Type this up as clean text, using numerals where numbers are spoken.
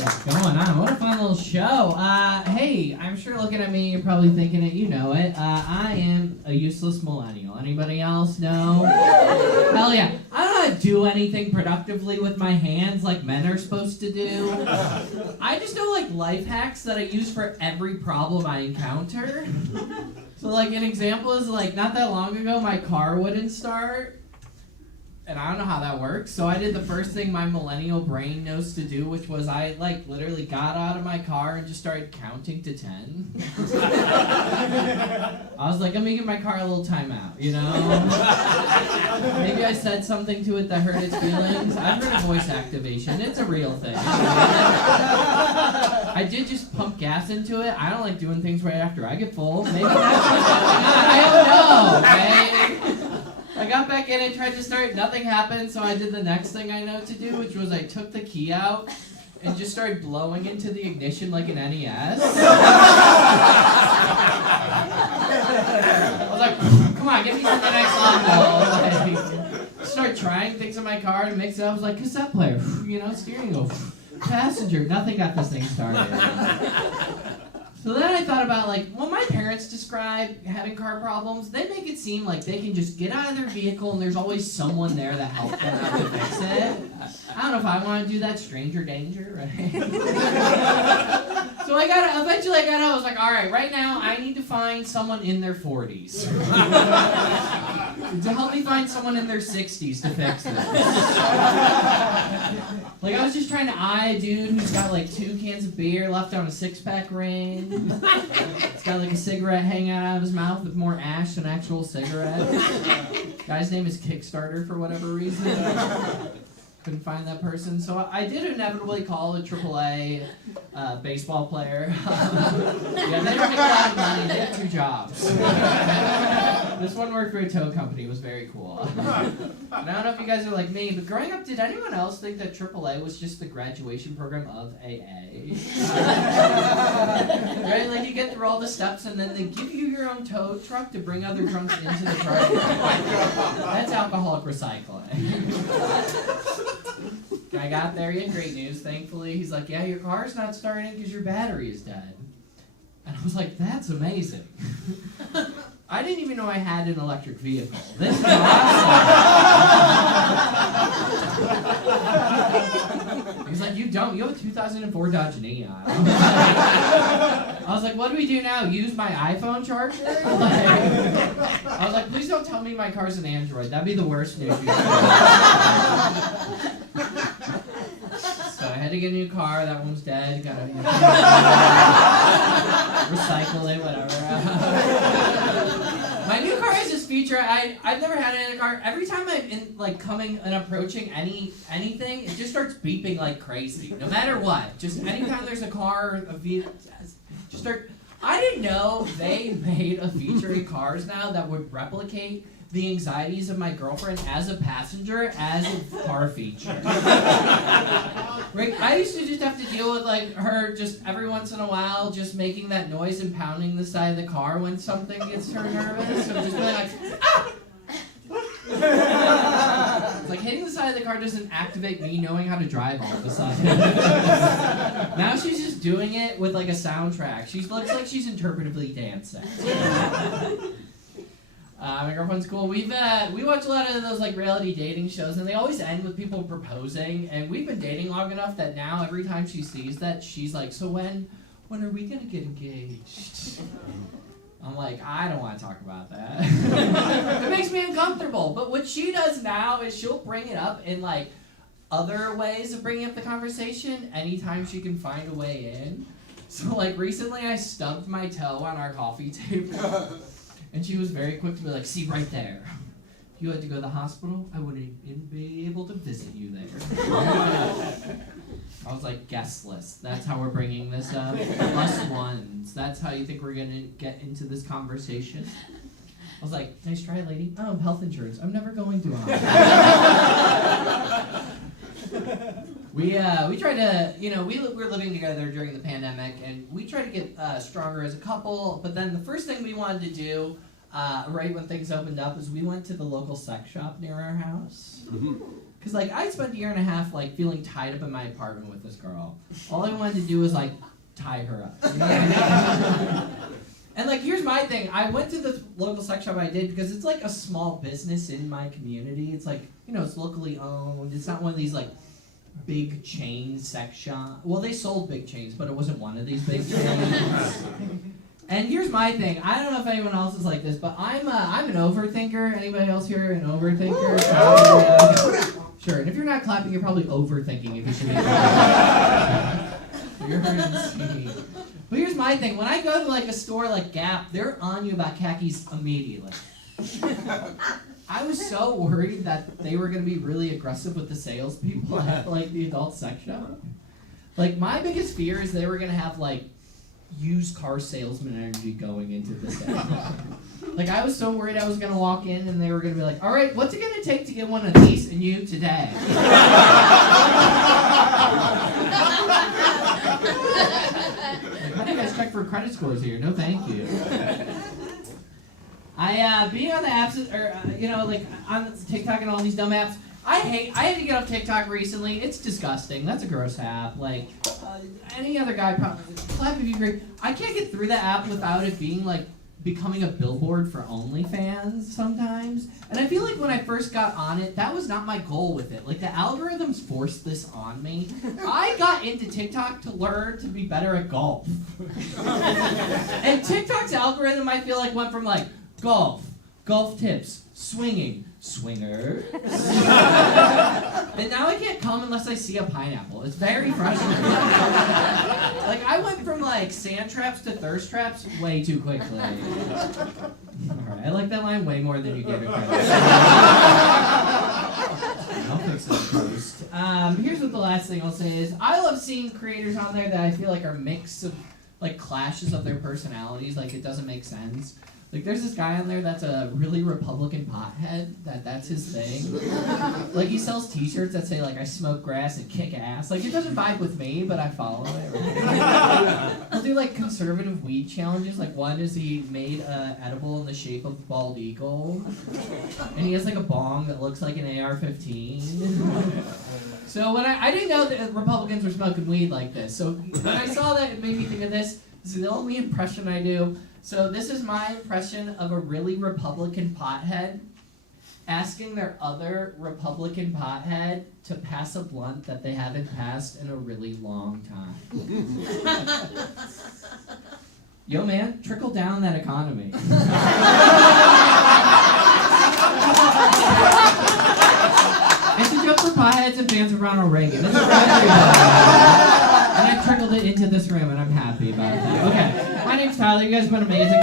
What's going on? What a fun little show. Hey, I'm sure looking at me, you're probably thinking it, you know it. I am a useless millennial. Anybody else know? Hell yeah. I don't do anything productively with my hands like men are supposed to do. I just know like life hacks that I use for every problem I encounter. So like an example is like not that long ago my car wouldn't start. And I don't know how that works, so I did the first thing my millennial brain knows to do, which was I, like, literally got out of my car and just started counting to 10. I was like, I'm making my car a little timeout, you know? Maybe I said something to it that hurt its feelings. I've heard of voice activation. It's a real thing. I did just pump gas into it. I don't like doing things right after I get full. Maybe that's I don't know, okay? I got back in and tried to start, nothing happened, so I did the next thing I know to do, which was I took the key out and just started blowing into the ignition like an NES. I was like, come on, get me to the next level. Like, start trying things in my car to mix it up. I was like, cassette player, you know, steering wheel, passenger, nothing got this thing started. So then I thought about, like, when my parents describe having car problems, they make it seem like they can just get out of their vehicle and there's always someone there that helps them out to fix it. I don't know if I want to do that, stranger danger, right? So eventually I got out, I was like, all right, right now I need to find someone in their 40s. To help me find someone in their 60s to fix this. Like, I was just trying to eye a dude who's got, like, 2 cans of beer left on a 6-pack ring. He's got, like, a cigarette hanging out of his mouth with more ash than actual cigarettes. Guy's name is Kickstarter for whatever reason. Couldn't find that person. So I did inevitably call a AAA baseball player. Yeah, they don't make a lot of money. They have 2 jobs. This one worked for a tow company. It was very cool. And I don't know if you guys are like me, but growing up, did anyone else think that AAA was just the graduation program of AA? Right? Like you get through all the steps and then they give you your own tow truck to bring other drunks into the program. That's alcoholic recycling. I got there, he had great news, thankfully. He's like, yeah, your car's not starting because your battery is dead. And I was like, that's amazing. I didn't even know I had an electric vehicle. This is awesome. He's like, you don't. You have a 2004 Dodge Neon. I was like, what do we do now? Use my iPhone charger? I was like, please don't tell me my car's an Android. That'd be the worst news you could. So I had to get a new car. That one's dead. Gotta recycle it, whatever. My new car has this feature. I've never had it in a car. Every time I'm in, like coming and approaching anything, it just starts beeping like crazy. No matter what. Just anytime there's a car, a vehicle, just start. I didn't know they made a feature in cars now that would replicate the anxieties of my girlfriend as a passenger as a car feature. Right? I used to just have to deal with like her just every once in a while just making that noise and pounding the side of the car when something gets her nervous. So just being like, ah! It's like hitting the side of the car doesn't activate me knowing how to drive all of a sudden. Now she's just doing it with like a soundtrack. She looks like she's interpretively dancing. My girlfriend's cool. We watch a lot of those like reality dating shows, and they always end with people proposing. And we've been dating long enough that now every time she sees that, she's like, "So when are we gonna get engaged?" I'm like, I don't want to talk about that. It makes me uncomfortable. But what she does now is she'll bring it up in like other ways of bringing up the conversation anytime she can find a way in. So like recently, I stubbed my toe on our coffee table. And she was very quick to be like, see right there. If you had to go to the hospital, I wouldn't even be able to visit you there. I was like, guest list. That's how we're bringing this up. +1s. That's how you think we're going to get into this conversation. I was like, nice try, lady. Oh, health insurance. I'm never going to a hospital. We tried to, we were living together during the pandemic, and we tried to get stronger as a couple, but then the first thing we wanted to do, right when things opened up, is we went to the local sex shop near our house. Mm-hmm. Because, like, I spent a year and a half, like, feeling tied up in my apartment with this girl. All I wanted to do was, like, tie her up. You know what I mean? And, like, here's my thing. I went to the local sex shop I did because it's, like, a small business in my community. It's, like, you know, it's locally owned. It's not one of these, like, big chain sex shop. Well, they sold big chains, but it wasn't one of these big chains. And here's my thing. I don't know if anyone else is like this, but I'm an overthinker. Anybody else here an overthinker? Sure. And if you're not clapping, you're probably overthinking if you should be clapping. You're insane. But here's my thing. When I go to like a store like Gap, they're on you about khakis immediately. I was so worried that they were going to be really aggressive with the salespeople at like the adult sex shop. Like my biggest fear is they were going to have like used car salesman energy going into this day. Like I was so worried I was going to walk in and they were going to be like, all right, what's it going to take to get one of these in you today? How do you guys check for credit scores here? No, thank you. Being on the apps, or you know, like on TikTok and all these dumb apps, I had to get off TikTok recently. It's disgusting. That's a gross app. Like any other guy, probably clap if you agree. I can't get through the app without it being like becoming a billboard for OnlyFans sometimes. And I feel like when I first got on it, that was not my goal with it. Like the algorithms forced this on me. I got into TikTok to learn to be better at golf. And TikTok's algorithm, I feel like, went from like golf tips, swinging, swingers. And now I can't come unless I see a pineapple. It's very frustrating. Like I went from like sand traps to thirst traps way too quickly. Alright, I like that line way more than you gave it credit. I'll fix that first. Here's what the last thing I'll say is I love seeing creators on there that I feel like are mix of like clashes of their personalities, like it doesn't make sense. Like, there's this guy on there that's a really Republican pothead, that's his thing. Like, he sells t-shirts that say, like, I smoke grass and kick ass. Like, it doesn't vibe with me, but I follow it. He'll do, like, conservative weed challenges. Like, one is he made an edible in the shape of a bald eagle. And he has, like, a bong that looks like an AR-15. So, when I didn't know that Republicans were smoking weed like this. So, when I saw that, it made me think of this. This is the only impression I do. So this is my impression of a really Republican pothead asking their other Republican pothead to pass a blunt that they haven't passed in a really long time. Yo, man, trickle down that economy. It's a joke for potheads and fans of Ronald Reagan. It's for everybody. And I trickled it into this room, and I'm happy about that. Okay. My name's Tyler. You guys have been amazing.